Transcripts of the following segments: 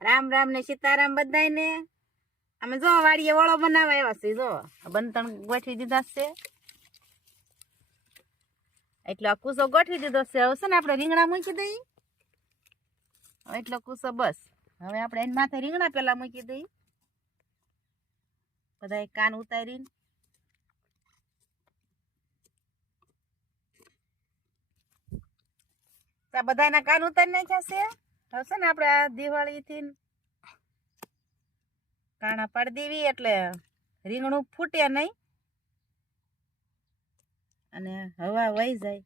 રામ રામ ને સીતારામ બધાયને. અમે જો વાડીએ ઓળો બનાવવા આવ્યા છે. જો બંતણ ગોઠવી દીધા છે. એટલો આ કૂસો ગોઠવી દીધો છે. હવે છે ને આપણે રીંગણા મૂકી દઈ. એટલો કૂસો બસ. હવે આપણે એની માથે રીંગણા પેલા મૂકી દઈ. બધા કાન ઉતારીને બધાના કાન ઉતારી નાખ્યા છે. હવે છે ને આપણે આ દિવાળી થી કાણા પાડી દેવી એટલે રીંગણું ફૂટે નહીં અને હવા વહી જાય,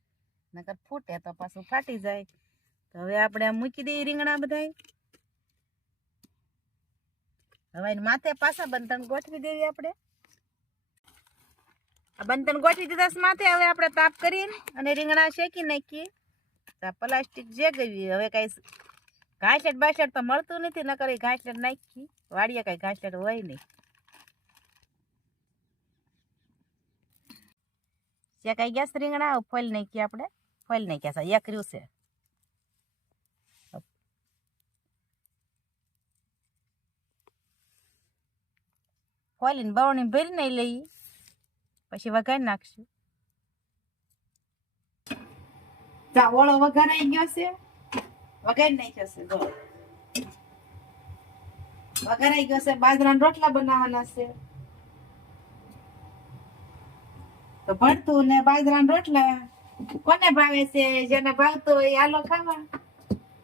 નકર ફૂટે તો પાછું ફાટી જાય. તો હવે આપણે મૂકી દઈએ રીંગણા બધા. હવે માથે પાછા બંધન ગોઠવી દેવી. આપણે આ બંધન ગોઠવી દીધા માથે. હવે આપણે તાપ કરીને અને રીંગણા શેકી નાખીએ. પ્લાસ્ટિક જે ગઈ હવે કઈ ઘાસલેટ બાસલેટ તો મળતું નથી, નકર ઘાસલેટ નાખી વાડીએ કઈ ઘાસલેટ હોય નહીં. શેકાઈ ગયા રીંગણા ફોલ નાખીએ. આપણે ફોલ નાખ્યા છે. એક રહ્યું છે. ફોલીને બવણી ભરી નહીં લઈ પછી વઘારી નાખશું. ઓળો વઘારાઈ ગયો છે. વઘારી નાખ્યો છે. જો વઘારાઈ ગયો છે. બાજરાના રોટલા બનાવવાના છે. તો ભરતું ને બાજરાના રોટલા કોને ભાવે છે? જેને ભાવતો હોય હાલો ખાવા.